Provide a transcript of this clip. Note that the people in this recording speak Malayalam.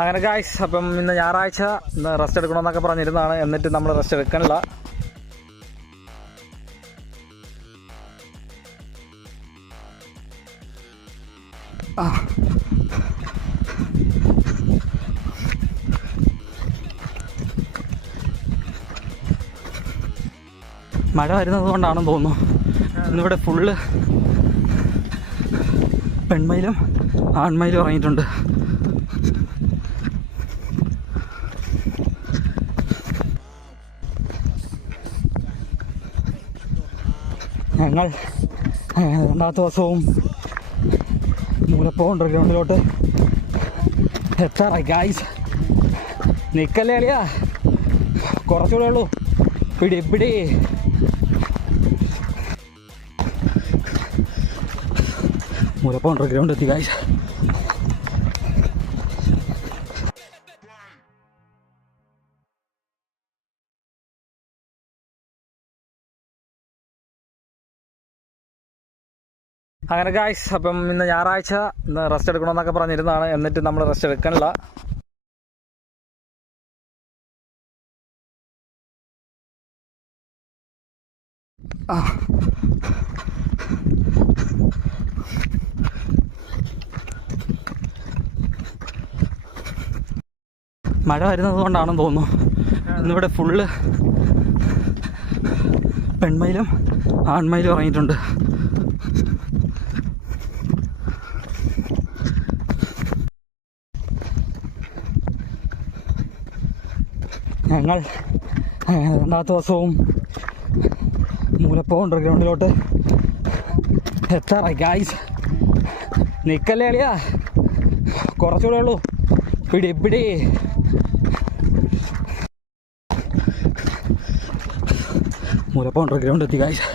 അങ്ങനെ ഗായ്സ്, അപ്പം ഇന്ന് ഞായറാഴ്ച ഇന്ന് റെസ്റ്റ് എടുക്കണമെന്നൊക്കെ പറഞ്ഞിരുന്നതാണ്. എന്നിട്ട് നമ്മൾ റെസ്റ്റ് എടുക്കണില്ല. മഴ വരുന്നത് കൊണ്ടാണെന്ന് തോന്നുന്നു ഇന്നിവിടെ ഫുള്ള് പെൺമയിലും ആൺമയിലും ഇറങ്ങിയിട്ടുണ്ട്. ഞങ്ങൾ രണ്ടാമത്തെ ദിവസവും മൂലപ്പോ അണ്ടർഗ്രൗണ്ടിലോട്ട് എത്താറായി ഗായ്സ്. നിൽക്കല്ലേ അളിയാ, കുറച്ചുകൂടെ ഉള്ളൂ. പിടി പിടി. മൂലപ്പോ അണ്ടർഗ്രൗണ്ട് എത്തി ഗായ്സ്. അങ്ങനെ ഗായ്സ്, അപ്പം ഇന്ന് ഞായറാഴ്ച ഇന്ന് റെസ്റ്റ് എടുക്കണമെന്നൊക്കെ പറഞ്ഞിരുന്നതാണ്. എന്നിട്ട് നമ്മൾ റെസ്റ്റ് എടുക്കണില്ല. മഴ വരുന്നത് കൊണ്ടാണെന്ന് തോന്നുന്നു ഇന്നിവിടെ ഫുള്ള് പെൺമയിലും ആൺമയിലും ഇറങ്ങിയിട്ടുണ്ട്. ഞങ്ങൾ രണ്ടാമത്തെ ദിവസവും മൂലപ്പോ അണ്ടർഗ്രൗണ്ടിലോട്ട് എത്താറായി ഗായ്സ്. നിൽക്കല്ലേ അളിയാ, കുറച്ചുകൂടെ ഉള്ളൂ. പിടി പിടി. മൂലപ്പോ അണ്ടർഗ്രൗണ്ട് എത്തി ഗായ്സ്.